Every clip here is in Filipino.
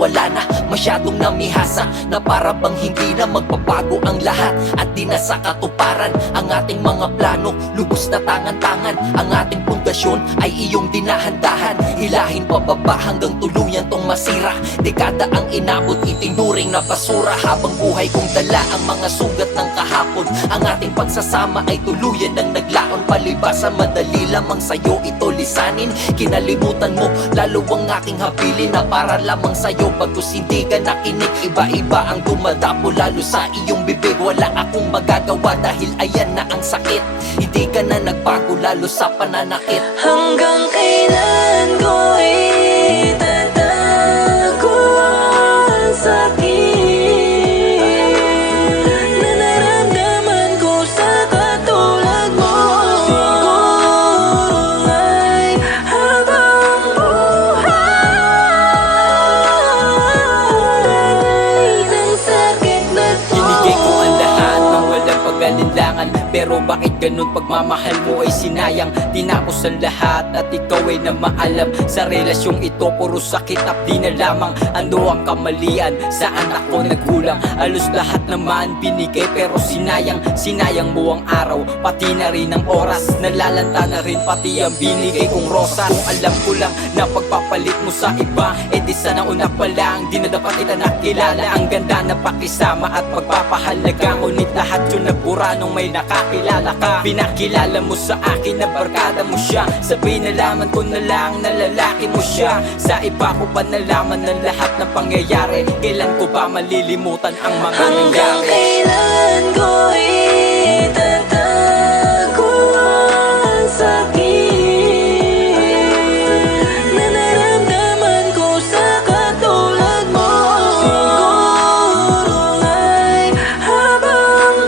wala na masyadong namihasa, na para bang hindi na magbabago ang lahat. At di na sa katuparan ang ating mga plano, lubos na tangan-tangan ang ating pundasyon ay iyong dinahandahan. Hilahin pababa hanggang tuluyan tong masira, dekada ang inabot, itinuring na basura. Habang buhay kong dala ang mga sugat ng kahapon, ang ating pagsasama ay tuluyan ng naglaon. Palibasa madali lamang sa'yo ito lisanin, kinalimutan mo lalo ang aking habilin, na para lamang sa'yo bagkus hindi ka nakinig. Iba-iba ang dumadapo lalo sa iyong bibig, wala akong magagawa dahil ayan na ang sakit. Hindi ka na nagbago lalo sa pananakit. Hanggang kailan ko itatago ang sakit na naramdaman ko sa katulad mo? Siguro ay habang buhay ng sakit na to. Binigay ko ang lahat ng walang pag-alinlangan, pero bakit ganun pagmamahal mo ay sinayang? Tinapos ang lahat at ikaw ay na maalam. Sa relasyong ito puro sakit at di na lamang. Ano ang kamalian? Saan ako nagkulang? Alos lahat naman binigay pero sinayang. Sinayang mo ang araw, pati na rin ang oras. Nalalanta na rin pati ang binigay kong rosas. Kung alam ko lang na pagpapalit mo sa iba, di sana una pa lang di na dapat kita nakilala. Ang ganda na pakisama at pagpapahalaga, ngunit lahat yun nagbura nung may nakakilala ka. Pinakilala mo sa akin na barkada mo siya, sabi nalaman ko na lang na lalaki mo siya. Sa iba ko pa nalaman ng lahat ng pangyayari, kailan ko ba malilimutan ang mga Hanggang nangyari? kailan ko itatago ang sakit na naramdaman ko sa katulad mo? Siguro ay habang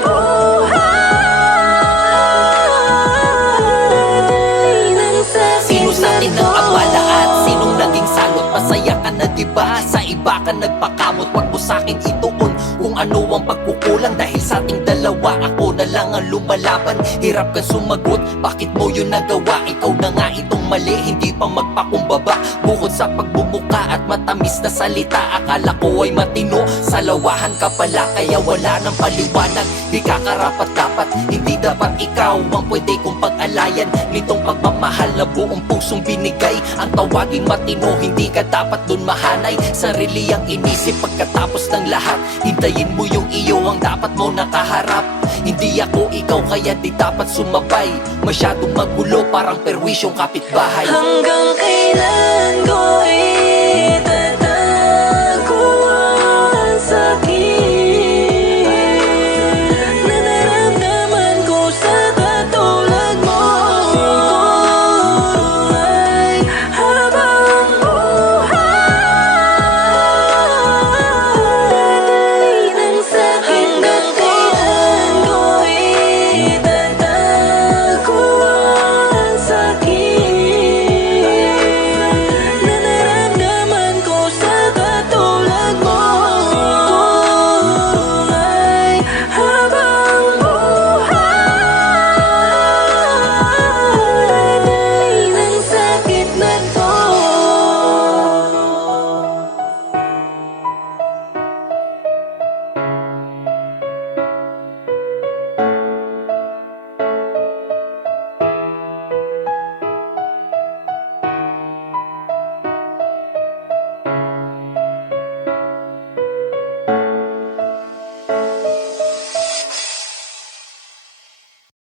buhay ng sakit Sino sa atin na ang to? abala at sinong naging salot? Masaya ka na diba? Sa iba ka nagpakamot, wag mo sa'kin ituon kung ano ang pagkukulang. Dahil sa ating dalawa, ako na lang ang lumalaban. Hirap kang sumagot, bakit mo yun nagawa? Ikaw na nga itong mali, hindi pa magpakumbaba. Bukod sa pagbumuka at matamis na salita, akala ko ay matino, sa lawahan ka pala, kaya wala nang paliwanag. Di ka karapat dapat, hindi dapat ikaw ang pwede kong pag-alayan. Nitong pagmamahal na buong pusong binigay, ang tawaging matino, hindi ka dapat dun mahanay. Sarili ang inisip pagkatapos ng lahat, hintayin mo yung iyo ang dapat mo nakaharap. Hindi ako ikaw kaya di dapat sumabay, masyadong magulo parang perwisyong kapitbahay. Hanggang kailan